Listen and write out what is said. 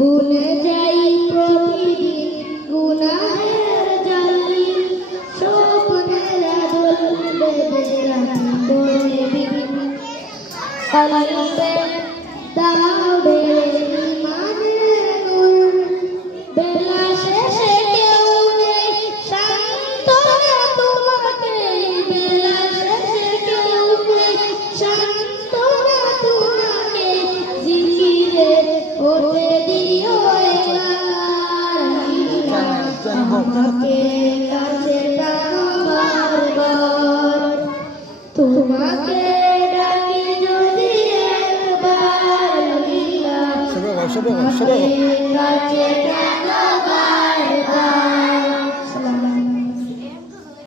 ভুলে যাই প্রতিদিন গুনাহের জালি, স্বপ্নের আদল বেঁধে রাখি মনে বিন। কলবে দাও রে ইমানের নূর, বেলা শেষে কেউ নেই সান্ত্বনা তোমাকে, বেলা শেষে কেউ নেই সান্ত্বনা তোমাকে, জিকিরে ওঠে দিও আমাকে কাছে টানো বারবার, তোমাকে ডাকি যদি একবার আমাকে কাছে